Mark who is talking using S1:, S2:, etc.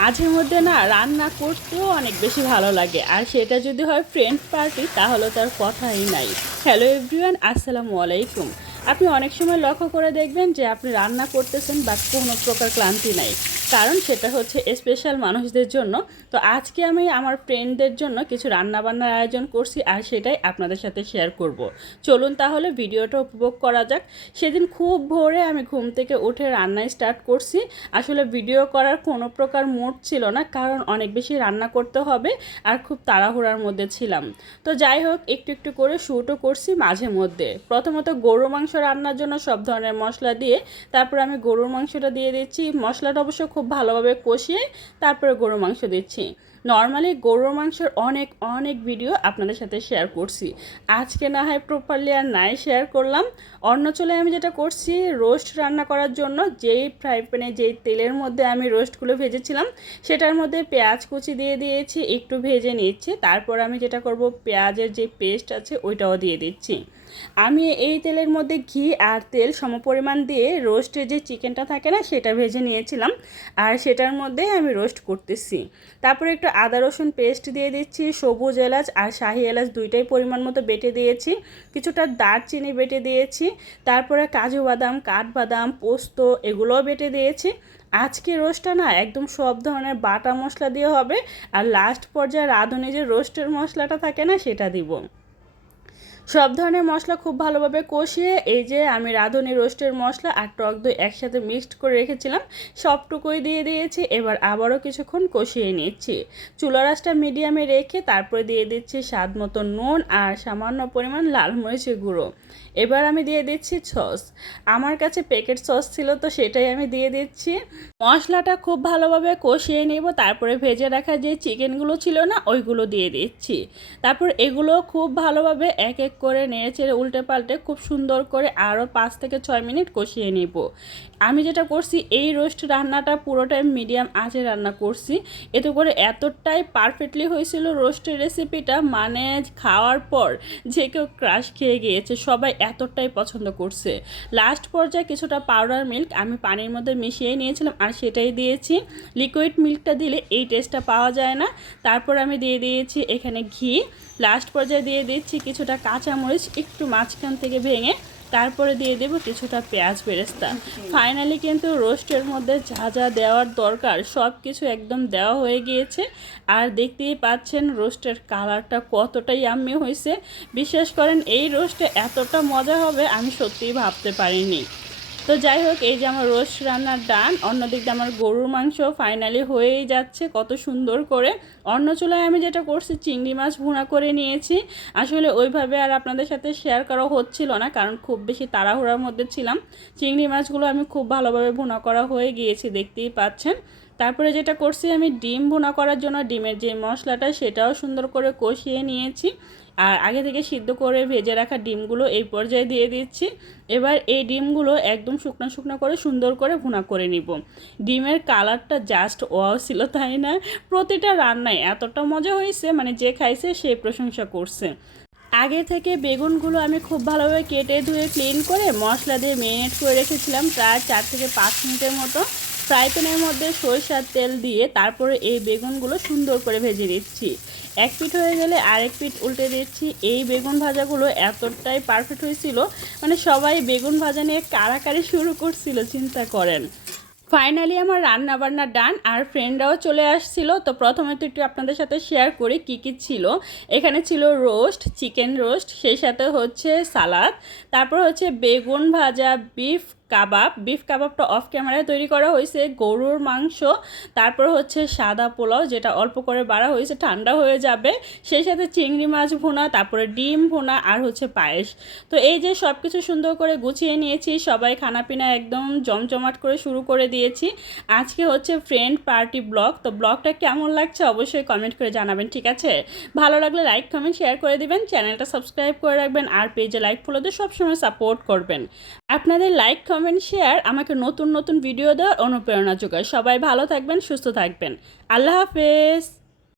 S1: মাঝে মধ্যে না রান্না করতেও অনেক বেশি ভালো লাগে। আর সেটা যদি হয় ফ্রেন্ড পার্টি তাহলে তার কথাই নাই। হ্যালো এভরিওয়ান আসসালামু আলাইকুম। আপনি অনেক সময় লক্ষ্য করে দেখবেন যে আপনি রান্না করতেছেন বা কোনো প্রকার ক্লান্তি নাই। কারণ সেটা হচ্ছে স্পেশাল মানুষদের জন্য। তো আজকে আমি আমার ফ্রেন্ডদের জন্য কিছু রান্না বান্নার আয়োজন করছি আর সেটাই আপনাদের সাথে শেয়ার করব। চলুন তাহলে ভিডিওটা উপভোগ করা যাক। সেদিন খুব ভোরে আমি ঘুম থেকে উঠে রান্না স্টার্ট করছি। আসলে ভিডিও করার কোনো প্রকার মুড ছিল না, কারণ অনেক বেশি রান্না করতে হবে আর খুব তাড়াহুড়ার মধ্যে ছিলাম। তো যাই হোক, একটু একটু করে শ্যুটও করছি মাঝে মধ্যে। প্রথমত গরু মাংস রান্নার জন্য সব ধরনের মশলা দিয়ে, তারপর আমি গরুর মাংসটা দিয়ে দিচ্ছি। মশলাটা অবশ্য ভালোভাবে কষিয়ে তারপরে গরু মাংস দিচ্ছি। নর্মালি গরুর মাংসের অনেক অনেক ভিডিও আপনাদের সাথে শেয়ার করছি। আজকে না হয় প্রপারলি আর নাই শেয়ার করলাম। অন্য চলে আমি যেটা করছি রোস্ট রান্না করার জন্য যেই ফ্রাই প্যানে যেই তেলের মধ্যে আমি রোস্টগুলো ভেজেছিলাম, সেটার মধ্যে পেঁয়াজ কুচি দিয়ে দিয়েছি, একটু ভেজে নিচ্ছি। তারপর আমি যেটা করব, পেঁয়াজের যে পেস্ট আছে ওইটাও দিয়ে দিচ্ছি। আমি এই তেলের মধ্যে ঘি আর তেল সমপরিমাণ দিয়ে রোস্টের যে চিকেনটা থাকে না, সেটা ভেজে নিয়েছিলাম। আর সেটার মধ্যে আমি রোস্ট করতেছি। তারপরে একটু আদা, রসুন পেস্ট দিয়ে দিচ্ছি, সবুজ এলাচ আর শাহি এলাচ দুইটাই পরিমাণ মতো বেটে দিয়েছি। কিছুটা দারচিনি বেটে দিয়েছি। তারপরে কাজু বাদাম কাঠবাদাম পোস্ত এগুলোও বেটে দিয়েছি। আজকে রোস্টটা না একদম সব ধরনের বাটা মশলা দিয়ে হবে। আর লাস্ট পর্যায়ে রাঁধুনি যে রোস্টের মশলাটা থাকে না, সেটা দিব। সব ধরনের মশলা খুব ভালোভাবে কষিয়ে এই যে আমি রাঁধুনি রোস্টের মশলা আর টক দই একসাথে মিক্সড করে রেখেছিলাম, সবটুকুই দিয়ে দিয়েছি। এবার আবারও কিছুক্ষণ কষিয়ে নিচ্ছি। চুলা রাসটা মিডিয়ামে রেখে তারপরে দিয়ে দিচ্ছি স্বাদ মতো নুন আর সামান্য পরিমাণ লাল মরিচের গুঁড়ো। এবার আমি দিয়ে দিচ্ছি সস। আমার কাছে প্যাকেট সস ছিল তো সেটাই আমি দিয়ে দিচ্ছি। মশলাটা খুব ভালোভাবে কষিয়ে নেব, তারপরে ভেজে রাখা যে চিকেনগুলো ছিল না, ওইগুলো দিয়ে দিচ্ছি। তারপর এগুলো খুব ভালোভাবে এক এক করে নেড়ে চেড়ে উল্টে পাল্টে খুব সুন্দর করে আরও পাঁচ থেকে ছয় মিনিট কষিয়ে নেব। আমি যেটা করছি, এই রোস্ট রান্নাটা পুরোটাই মিডিয়াম আঁচে রান্না করছি। এতে করে এতটাই পারফেক্টলি হয়েছিল রোস্টের রেসিপিটা মানে খাওয়ার পর যে কেউ ক্রাশ খেয়ে গিয়েছে, সবাই এতটাই পছন্দ করছে। লাস্ট পর্যায়ে কিছুটা পাউডার মিল্ক আমি পানির মধ্যে মিশিয়ে নিয়েছিলাম আর সেটাই দিয়েছি। লিকুইড মিল্কটা দিলে এই টেস্টটা পাওয়া যায় না। তারপর আমি দিয়ে দিয়েছি এখানে ঘি। লাস্ট পর্যায়ে দিয়ে দিচ্ছি কিছুটা কাঁচামরিচ একটু মাঝখান থেকে ভেঙে তারপরে দিয়ে দেবো কিছুটা পেঁয়াজ বেরেস্তা। ফাইনালি কিন্তু রোস্টের মধ্যে যা যা দেওয়ার দরকার সব কিছু একদম দেওয়া হয়ে গিয়েছে। আর দেখতেই পাচ্ছেন রোস্টের কালারটা কতটাই আম্মি হয়েছে। বিশ্বাস করেন এই রোস্টে এতটা মজা হবে আমি সত্যিই ভাবতে পারিনি। তো যাই হোক, এই যে আমার রোস্ট রান্নার ডান অন্যদিকে আমার গরুর মাংস ফাইনালি হয়েই যাচ্ছে, কত সুন্দর করে। অন্য চুলায় আমি যেটা করছি, চিংড়ি মাছ ভুনা করে নিয়েছি। আসলে ওইভাবে আর আপনাদের সাথে শেয়ার করা হচ্ছিল না, কারণ খুব বেশি তাড়াহুড়ার মধ্যে ছিলাম। চিংড়ি মাছগুলো আমি খুব ভালোভাবে ভুনা করা হয়ে গিয়েছি, দেখতেই পাচ্ছেন। তারপরে যেটা করছি, আমি ডিম ভুনা করার জন্য ডিমের যে মশলাটা সেটাও সুন্দর করে কষিয়ে নিয়েছি। আর আগে থেকে সিদ্ধ করে ভেজে রাখা ডিমগুলো এই পর্যায়ে দিয়ে দিচ্ছি। এবার এই ডিমগুলো একদম শুকনো শুকনো করে সুন্দর করে ভুনা করে নিব। ডিমের কালারটা জাস্ট ওয়াও ছিল, তাই না? প্রতিটা রান্নায় এতটা মজা হয়েছে মানে যে খাইছে সে প্রশংসা করছে। আগে থেকে বেগুনগুলো আমি খুব ভালোভাবে কেটে ধুয়ে ক্লিন করে মশলা দিয়ে মেরিনেট করে রেখেছিলাম প্রায় চার থেকে পাঁচ মিনিটের মতো। ফ্রাই প্যানের মধ্যে সরিষার তেল দিয়ে তারপরে এই বেগুনগুলো সুন্দর করে ভেজে নিচ্ছি। এক পিঠ হয়ে গেলে আরেক পিঠ উল্টে দিচ্ছি। এই বেগুন ভাজাগুলো এতটাই পারফেক্ট হয়েছিল। মানে সবাই বেগুন ভাজা নিয়ে কারাকারি শুরু করছিল, চিন্তা করেন। ফাইনালি আমার রান্না বান্না ডান আর ফ্রেন্ডরাও চলে আসছিল। তো প্রথমে তো একটু আপনাদের সাথে শেয়ার করি কী কী ছিল। এখানে ছিল রোস্ট চিকেন রোস্ট সেই সাথে হচ্ছে সালাদ তারপর হচ্ছে বেগুন ভাজা বিফ কাবাব, বিফ কাবাবটা অফ ক্যামেরায় তৈরি করা হয়েছে, গরুর মাংস, তারপর হচ্ছে সাদা পোলাও যেটা অল্প করে বাড়া হয়েছে, ঠান্ডা হয়ে যাবে, সেই সাথে চিংড়ি মাছ ভুনা, তারপরে ডিম ভুনা আর হচ্ছে পায়েস। তো এই যে সব কিছু সুন্দর করে গুছিয়ে নিয়েছি, সবাই খানাপিনা একদম জমজমাট করে শুরু করে দিয়েছি। আজকে হচ্ছে ফ্রেন্ড পার্টি ব্লগ তো ব্লগটা কেমন লাগছে অবশ্যই কমেন্ট করে জানাবেন, ঠিক আছে? ভালো লাগলে লাইক কমেন্ট শেয়ার করে দিবেন চ্যানেলটা সাবস্ক্রাইব করে রাখবেন, আর পেজে লাইক ফলো দিয়ে সবসময় সাপোর্ট করবেন। আপনাদের লাইক কমেন্ট শেয়ার আমাকে নতুন নতুন ভিডিও দেওয়ার অনুপ্রেরণা যোগায়। সবাই ভালো থাকবেন, সুস্থ থাকবেন। আল্লাহ হাফেজ।